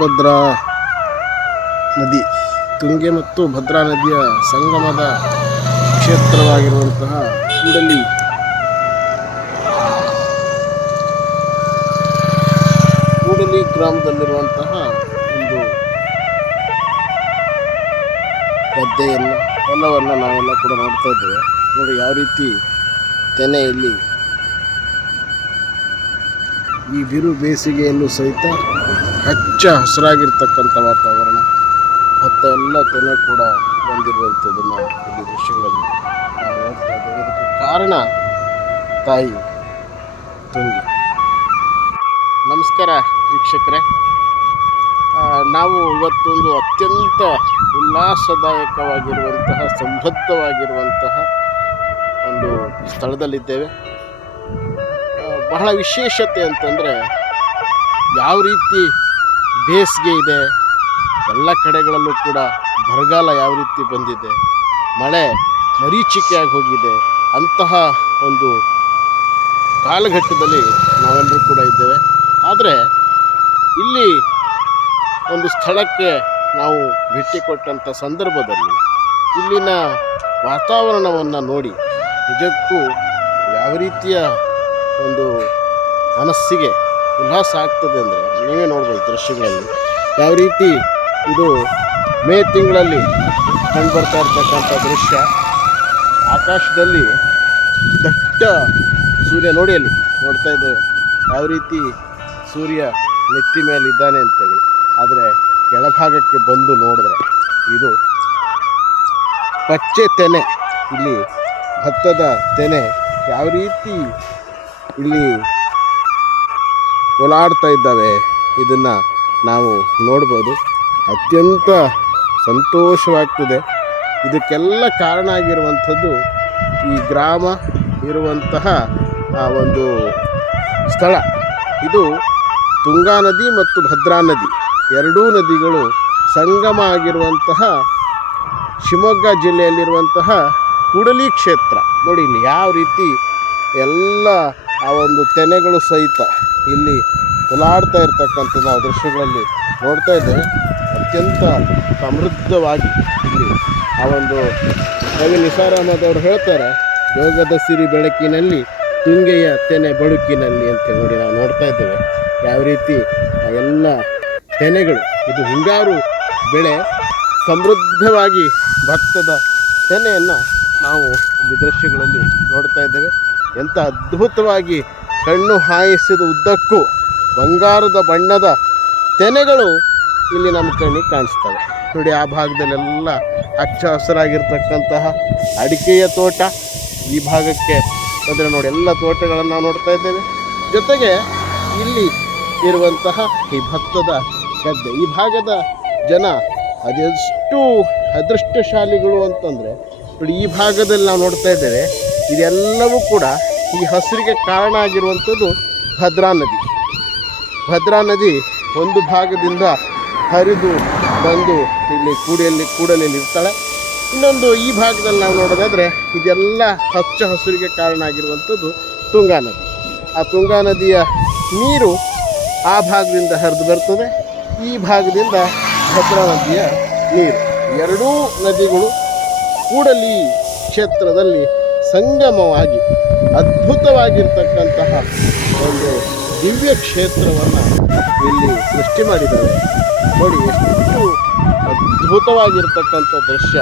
ತುಂಗಭದ್ರಾ ನದಿ, ತುಂಗೆ ಮತ್ತು ಭದ್ರಾ ನದಿಯ ಸಂಗಮದ ಕ್ಷೇತ್ರವಾಗಿರುವಂತಹ ಕೂಡಲಿ ಗ್ರಾಮದಲ್ಲಿರುವಂತಹ ಒಂದು ಗದ್ದೆಯನ್ನು, ಹೊಲವನ್ನು ನಾವೆಲ್ಲ ಕೂಡ ನೋಡ್ತಾ ಇದ್ದೇವೆ. ನೋಡಿ ಯಾವ ರೀತಿ ತೆನೆ ಇಲ್ಲಿ ಈ ಬಿರು ಬೇಸಿಗೆಯಲ್ಲೂ ಸಹಿತ ಹಚ್ಚ ಹಸಿರಾಗಿರ್ತಕ್ಕಂಥ ವಾತಾವರಣ, ಭತ್ತ ಎಲ್ಲ ತೆನೆ ಕೂಡ ಬಂದಿರುವಂಥದ್ದನ್ನು ಇಲ್ಲಿ ದೃಶ್ಯಗಳಲ್ಲಿ ನಾವು ನೋಡ್ತಾ ಇದ್ದೇವೆ. ಇದಕ್ಕೆ ಕಾರಣ ತಾಯಿ ತುಂಗೆ. ನಮಸ್ಕಾರ ವೀಕ್ಷಕರೇ, ನಾವು ಇವತ್ತೊಂದು ಅತ್ಯಂತ ಉಲ್ಲಾಸದಾಯಕವಾಗಿರುವಂತಹ, ಸಮೃದ್ಧವಾಗಿರುವಂತಹ ಒಂದು ಸ್ಥಳದಲ್ಲಿದ್ದೇವೆ. ಬಹಳ ವಿಶೇಷತೆ ಅಂತಂದರೆ ಯಾವ ರೀತಿ ಬೇಸಿಗೆ ಇದೆ, ಎಲ್ಲ ಕಡೆಗಳಲ್ಲೂ ಕೂಡ ಬರಗಾಲ ಯಾವ ರೀತಿ ಬಂದಿದೆ, ಮಳೆ ಮರೀಚಿಕೆಯಾಗಿ ಹೋಗಿದೆ, ಅಂತಹ ಒಂದು ಕಾಲಘಟ್ಟದಲ್ಲಿ ನಾವೆಲ್ಲರೂ ಕೂಡ ಇದ್ದೇವೆ. ಆದರೆ ಇಲ್ಲಿ ಒಂದು ಸ್ಥಳಕ್ಕೆ ನಾವು ಭೇಟಿ ಕೊಟ್ಟಂಥ ಸಂದರ್ಭದಲ್ಲಿ ಇಲ್ಲಿನ ವಾತಾವರಣವನ್ನು ನೋಡಿ ನಿಜಕ್ಕೂ ಯಾವ ರೀತಿಯ ಒಂದು ಮನಸ್ಸಿಗೆ ಉಲ್ಲಾಸ ಆಗ್ತದೆ ಅಂದರೆ ನೀವೇ ನೋಡ್ಬೋದು ದೃಶ್ಯಗಳಲ್ಲಿ. ಯಾವ ರೀತಿ ಇದು ಮೇ ತಿಂಗಳಲ್ಲಿ ಕಂಡುಬರ್ತಾ ಇರ್ತಕ್ಕಂಥ ದೃಶ್ಯ. ಆಕಾಶದಲ್ಲಿ ದಟ್ಟ ಸೂರ್ಯ ನೋಡಿ, ಅಲ್ಲಿ ನೋಡ್ತಾ ಇದ್ದೇವೆ ಯಾವ ರೀತಿ ಸೂರ್ಯ ನೆತ್ತಿ ಮೇಲೆ ಇದ್ದಾನೆ ಅಂತೇಳಿ. ಆದರೆ ಕೆಳಭಾಗಕ್ಕೆ ಬಂದು ನೋಡಿದ್ರೆ ಇದು ಪಚ್ಚೆ ತೆನೆ, ಇಲ್ಲಿ ಭತ್ತದ ತೆನೆ ಯಾವ ರೀತಿ ಇಲ್ಲಿ ಓಲಾಡ್ತಾ ಇದ್ದಾವೆ, ಇದನ್ನು ನಾವು ನೋಡ್ಬೋದು. ಅತ್ಯಂತ ಸಂತೋಷವಾಗ್ತದೆ. ಇದಕ್ಕೆಲ್ಲ ಕಾರಣ ಆಗಿರುವಂಥದ್ದು ಈ ಗ್ರಾಮ ಇರುವಂತಹ ಆ ಒಂದು ಸ್ಥಳ. ಇದು ತುಂಗಾ ನದಿ ಮತ್ತು ಭದ್ರಾ ನದಿ ಎರಡೂ ನದಿಗಳು ಸಂಗಮ ಆಗಿರುವಂತಹ ಶಿವಮೊಗ್ಗ ಜಿಲ್ಲೆಯಲ್ಲಿರುವಂತಹ ಕೂಡಲಿ ಕ್ಷೇತ್ರ. ನೋಡಿ ಇಲ್ಲಿ ಯಾವ ರೀತಿ ಎಲ್ಲ ಆ ಒಂದು ತೆನೆಗಳು ಸಹಿತ ಇಲ್ಲಿ ಓಲಾಡ್ತಾ ಇರ್ತಕ್ಕಂಥ ನಾವು ದೃಶ್ಯಗಳಲ್ಲಿ ನೋಡ್ತಾ ಇದ್ದೇವೆ. ಅತ್ಯಂತ ಸಮೃದ್ಧವಾಗಿ ಇಲ್ಲಿ ಆ ಒಂದು ಕವಿ ನಿಸಾರ್ ಅಹಮದ್ ಅವರು ಹೇಳ್ತಾರೆ, ಯೋಗದ ಸಿರಿ ಬೆಳಕಿನಲ್ಲಿ ತುಂಗೆಯ ತೆನೆ ಬಳುಕಿನಲ್ಲಿ ಅಂತ ನೋಡಿ ನಾವು ನೋಡ್ತಾ ಇದ್ದೇವೆ. ಯಾವ ರೀತಿ ಆ ಎಲ್ಲ ತೆನೆಗಳು, ಇದು ಹಿಂಗಾರು ಬೆಳೆ, ಸಮೃದ್ಧವಾಗಿ ಭತ್ತದ ತೆನೆಯನ್ನು ನಾವು ಈ ದೃಶ್ಯಗಳಲ್ಲಿ ನೋಡ್ತಾ ಇದ್ದೇವೆ. ಎಂಥ ಅದ್ಭುತವಾಗಿ ಕಣ್ಣು ಹಾಯಿಸಿದ ಉದ್ದಕ್ಕೂ ಬಂಗಾರದ ಬಣ್ಣದ ತೆನೆಗಳು ಇಲ್ಲಿ ನಮ್ಮ ಕಣ್ಣಿಗೆ ಕಾಣಿಸ್ತವೆ. ನೋಡಿ ಆ ಭಾಗದಲ್ಲೆಲ್ಲ ಹಚ್ಚ ಹಸಿರಾಗಿರ್ತಕ್ಕಂತಹ ಅಡಿಕೆಯ ತೋಟ, ಈ ಭಾಗಕ್ಕೆ ಅಂದರೆ ನೋಡಿ ಎಲ್ಲ ತೋಟಗಳನ್ನು ನಾವು ನೋಡ್ತಾ ಇದ್ದೇವೆ. ಜೊತೆಗೆ ಇಲ್ಲಿ ಇರುವಂತಹ ಈ ಭತ್ತದ ಗದ್ದೆ. ಈ ಭಾಗದ ಜನ ಅದೆಷ್ಟು ಅದೃಷ್ಟಶಾಲಿಗಳು ಅಂತಂದರೆ ನೋಡಿ, ಈ ಭಾಗದಲ್ಲಿ ನಾವು ನೋಡ್ತಾ ಇದ್ದೇವೆ ಇದೆಲ್ಲವೂ ಕೂಡ ಈ ಹಸಿರಿಗೆ ಕಾರಣ ಆಗಿರುವಂಥದ್ದು ಭದ್ರಾ ನದಿ. ಭದ್ರಾ ನದಿ ಒಂದು ಭಾಗದಿಂದ ಹರಿದು ಬಂದು ಇಲ್ಲಿ ಕೂಡಲಿಯಲ್ಲಿ ಇರ್ತಾಳೆ. ಇನ್ನೊಂದು ಈ ಭಾಗದಲ್ಲಿ ನಾವು ನೋಡೋದಾದರೆ ಇದೆಲ್ಲ ಹಚ್ಚ ಹಸಿರಿಗೆ ಕಾರಣ ಆಗಿರುವಂಥದ್ದು ತುಂಗಾ ನದಿ. ಆ ತುಂಗಾ ನದಿಯ ನೀರು ಆ ಭಾಗದಿಂದ ಹರಿದು ಬರ್ತದೆ, ಈ ಭಾಗದಿಂದ ಭದ್ರಾ ನದಿಯ ನೀರು. ಎರಡೂ ನದಿಗಳು ಕೂಡಲಿ ಕ್ಷೇತ್ರದಲ್ಲಿ ಸಂಗಮವಾಗಿ ಅದ್ಭುತವಾಗಿರ್ತಕ್ಕಂತಹ ಒಂದು ದಿವ್ಯ ಕ್ಷೇತ್ರವನ್ನು ಇಲ್ಲಿ ಸೃಷ್ಟಿ ಮಾಡಿದ್ದಾರೆ. ನೋಡಿ ಎಷ್ಟು ಅದ್ಭುತವಾಗಿರ್ತಕ್ಕಂಥ ದೃಶ್ಯ.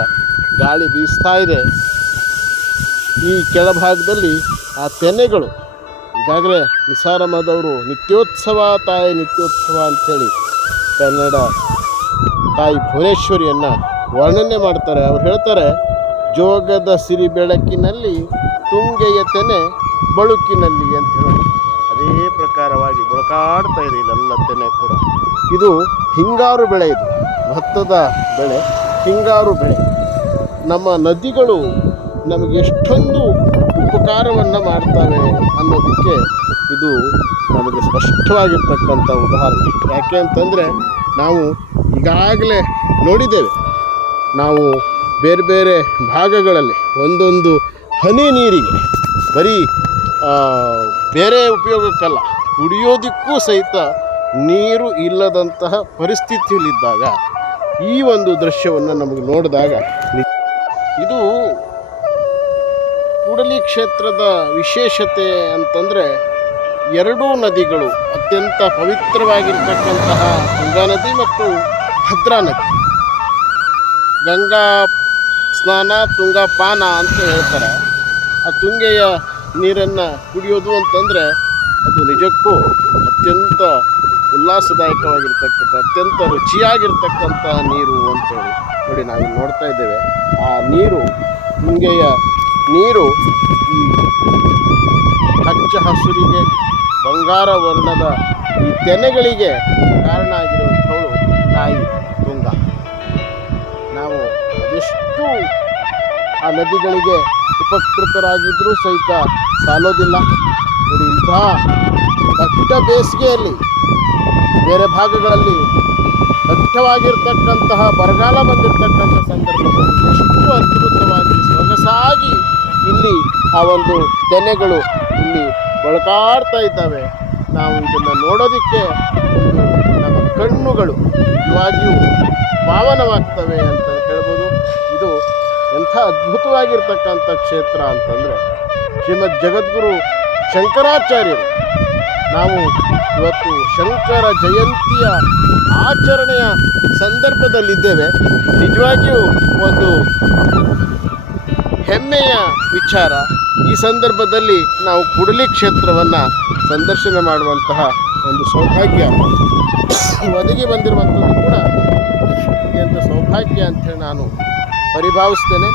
ಗಾಳಿ ಬೀಸ್ತಾ ಇದೆ. ಈ ಕೆಳಭಾಗದಲ್ಲಿ ಆ ತೆನೆಗಳು, ಈಗಾಗಲೇ ನಿಸಾರ್ ಅಹಮದ್ ಅವರು ನಿತ್ಯೋತ್ಸವ ತಾಯಿ ನಿತ್ಯೋತ್ಸವ ಅಂಥೇಳಿ ಕನ್ನಡ ತಾಯಿ ಭುವನೇಶ್ವರಿಯನ್ನು ವರ್ಣನೆ ಮಾಡ್ತಾರೆ. ಅವ್ರು ಹೇಳ್ತಾರೆ, ಜೋಗದ ಸಿರಿ ಬೆಳಕಿನಲ್ಲಿ ತುಂಗೆಯ ತೆನೆ ಬಳುಕಿನಲ್ಲಿ ಅಂತ ಹೇಳಿ ಅದೇ ಪ್ರಕಾರವಾಗಿ ಬಳುಕಾಡ್ತಾ ಇದೆ ಇಲ್ಲೆಲ್ಲ ತೆನೆ ಕೂಡ. ಇದು ಹಿಂಗಾರು ಬೆಳೆ, ಇದು ಭತ್ತದ ಬೆಳೆ, ಹಿಂಗಾರು ಬೆಳೆ. ನಮ್ಮ ನದಿಗಳು ನಮಗೆ ಎಷ್ಟೊಂದು ಉಪಕಾರವನ್ನು ಮಾಡ್ತವೆ ಅನ್ನೋದಕ್ಕೆ ಇದು ನಮಗೆ ಸ್ಪಷ್ಟವಾಗಿರ್ತಕ್ಕಂಥ ಉದಾಹರಣೆ. ಯಾಕೆ ಅಂತಂದರೆ ನಾವು ಈಗಾಗಲೇ ನೋಡಿದ್ದೇವೆ, ನಾವು ಬೇರೆ ಬೇರೆ ಭಾಗಗಳಲ್ಲಿ ಒಂದೊಂದು ಹನಿ ನೀರಿಗೆ ಬರೀ ಬೇರೆ ಉಪಯೋಗಕ್ಕಲ್ಲ, ಕುಡಿಯೋದಕ್ಕೂ ಸಹಿತ ನೀರು ಇಲ್ಲದಂತಹ ಪರಿಸ್ಥಿತಿಯಲ್ಲಿದ್ದಾಗ ಈ ಒಂದು ದೃಶ್ಯವನ್ನು ನಮಗೆ ನೋಡಿದಾಗ ಇದು ಕೂಡಲಿ ಕ್ಷೇತ್ರದ ವಿಶೇಷತೆ ಅಂತಂದರೆ ಎರಡೂ ನದಿಗಳು ಅತ್ಯಂತ ಪವಿತ್ರವಾಗಿರ್ತಕ್ಕಂತಹ ಗಂಗಾ ನದಿ ಮತ್ತು ಭದ್ರಾ ನದಿ. ಗಂಗಾ ಸ್ನಾನ ತುಂಗಾ ಪಾನ ಅಂತ ಹೇಳ್ತಾರೆ. ಆ ತುಂಗೆಯ ನೀರನ್ನು ಕುಡಿಯೋದು ಅಂತಂದರೆ ಅದು ನಿಜಕ್ಕೂ ಅತ್ಯಂತ ಉಲ್ಲಾಸದಾಯಕವಾಗಿರ್ತಕ್ಕಂಥ ಅತ್ಯಂತ ರುಚಿಯಾಗಿರ್ತಕ್ಕಂಥ ನೀರು ಅಂತೇಳಿ ನೋಡಿ ನಾವು ನೋಡ್ತಾ ಇದ್ದೇವೆ. ಆ ನೀರು ತುಂಗೆಯ ನೀರು ಈ ಹಚ್ಚ ಹಸುರಿಗೆ ಬಂಗಾರ ವರ್ಣದ ಈ ತೆನೆಗಳಿಗೆ ಕಾರಣ ಆಗಿರುವಂಥವಳು ತಾಯಿ ತುಂಗಾ. ನಾವು ಅದೆಷ್ಟು ಆ ನದಿಗಳಿಗೆ ಉಪಕೃತರಾಗಿದ್ದರೂ ಸಹಿತ ಸಾಲೋದಿಲ್ಲ. ನೋಡಿ ಇಂಥ ದಟ್ಟ ಬೇಸಿಗೆಯಲ್ಲಿ ಬೇರೆ ಭಾಗಗಳಲ್ಲಿ ದಟ್ಟವಾಗಿರ್ತಕ್ಕಂತಹ ಬರಗಾಲ ಬಂದಿರತಕ್ಕಂಥ ಸಂದರ್ಭದಲ್ಲಿ ಎಷ್ಟು ಅದ್ಭುತವಾಗಿ ಸೊಗಸಾಗಿ ಇಲ್ಲಿ ಆ ಒಂದು ತೆನೆಗಳು ಇಲ್ಲಿ ಬಳಕಾಡ್ತಾ ಇದ್ದಾವೆ. ನಾವು ಇದನ್ನು ನೋಡೋದಕ್ಕೆ ಒಂದು ನಮ್ಮ ಕಣ್ಣುಗಳು ನಿಜವಾಗಿಯೂ ಪಾವನವಾಗ್ತವೆ ಅಂತ ಹೇಳ್ಬೋದು. ಇದು ಎಂಥ ಅದ್ಭುತವಾಗಿರ್ತಕ್ಕಂಥ ಕ್ಷೇತ್ರ ಅಂತಂದರೆ ಶ್ರೀಮದ್ ಜಗದ್ಗುರು ಶಂಕರಾಚಾರ್ಯರು. ನಾವು ಇವತ್ತು ಶಂಕರ ಜಯಂತಿಯ ಆಚರಣೆಯ ಸಂದರ್ಭದಲ್ಲಿದ್ದೇವೆ. ನಿಜವಾಗಿಯೂ ಒಂದು ಹೆಮ್ಮೆಯ ವಿಚಾರ. ಈ ಸಂದರ್ಭದಲ್ಲಿ ನಾವು ಕೂಡಲಿ ಕ್ಷೇತ್ರವನ್ನು ಸಂದರ್ಶನ ಮಾಡುವಂತಹ ಒಂದು ಸೌಭಾಗ್ಯ ಒದಗಿ ಬಂದಿರುವಂಥದ್ದು ಕೂಡ ಅತ್ಯಂತ ಸೌಭಾಗ್ಯ ಅಂಥೇಳಿ ನಾನು ಪರಿಭಾವಿಸ್ತೇನೆ.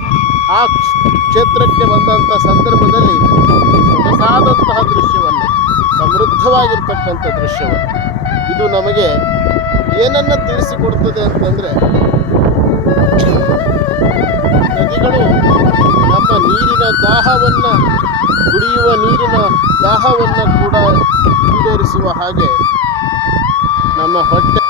ಆ ಕ್ಷೇತ್ರಕ್ಕೆ ಬಂದಂಥ ಸಂದರ್ಭದಲ್ಲಿ ಸೊಗಸಾದಂತಹ ದೃಶ್ಯವನ್ನು, ಸಮೃದ್ಧವಾಗಿರ್ತಕ್ಕಂಥ ದೃಶ್ಯವನ್ನು ಇದು ನಮಗೆ ಏನನ್ನು ತಿಳಿಸಿಕೊಡ್ತದೆ ಅಂತಂದರೆ ನದಿಗಳು ನಮ್ಮ ನೀರಿನ ದಾಹವನ್ನು, ಕುಡಿಯುವ ನೀರಿನ ದಾಹವನ್ನು ಕೂಡ ಈಡೇರಿಸುವ ಹಾಗೆ ನಮ್ಮ ಹೊಟ್ಟೆ